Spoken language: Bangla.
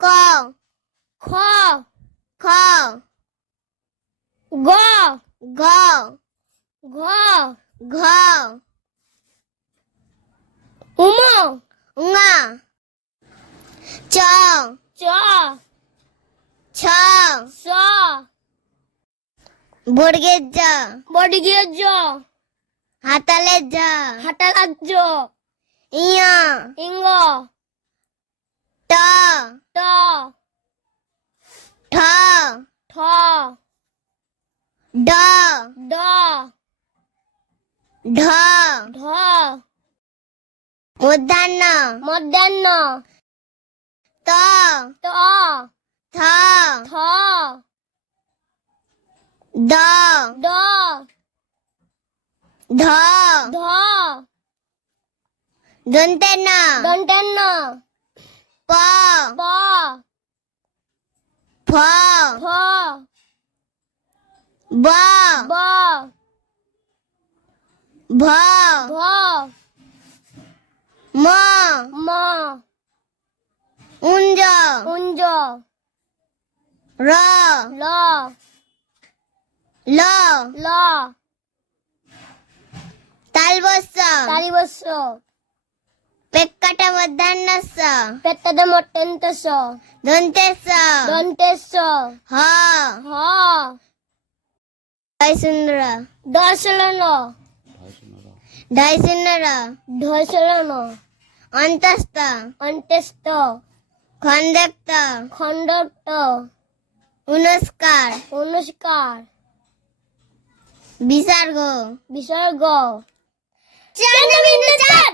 ক খ খ গ গ ঘ ঘ উম উঙা চ চ ছ স বর্গের জ বর্গীয় জ হাতালের ঝ হাটালার জ ইয়া ইঙ্গ ট ট ঠ ঠ ড ড ঢ ঢ মধ্যাহ্ন মধ্যাহ্ন ত ত থ থ দ ড ধ ধ দন্তের ন দন্তান্ন প প ফ ফ ব ব ভ ভ ম ম উঞ্জ উঞ্জ র ল ল ল তালবস্য তালিবস্য পেক্কাটা মধ্যাহ্নস্য পেত্তদ মট্টেন্তস্য দন্তেস্য দন্তেস্য হ হ ঢয় শূন্য র দর্শলন ঢয় শূন্য র ধর্ষলন অন্তস্থ অন্তেস্ত খন্ডক্ত খণ্ডক্ত উনস্কার অনুষ্কার বিসর্গ বিসর্গ চন্দ্রবিন্দু চাঁদ